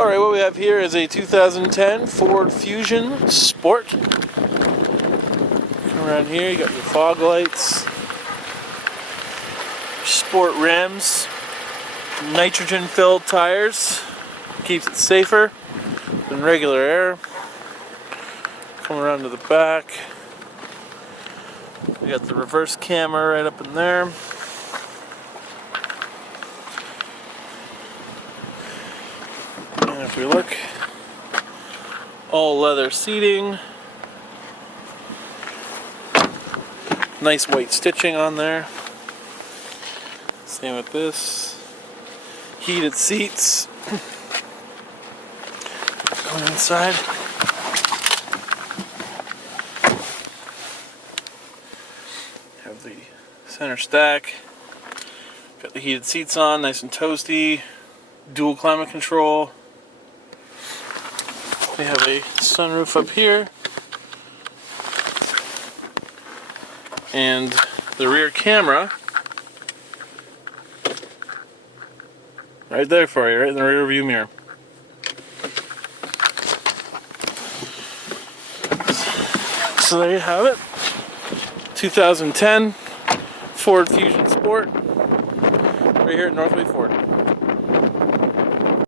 Alright, what we have here is a 2010 Ford Fusion Sport. Come around here, you got your fog lights, sport rims, nitrogen filled tires, keeps it safer than regular air. Come around to the back, we got the reverse camera right up in there. And if we look, all leather seating, nice white stitching on there. Same with this, heated seats. Going inside, have the center stack, got the heated seats on, nice and toasty, dual climate control. We have a sunroof up here, and the rear camera right there for you, right in the rear view mirror. So there you have it, 2010 Ford Fusion Sport, right here at Northway Ford.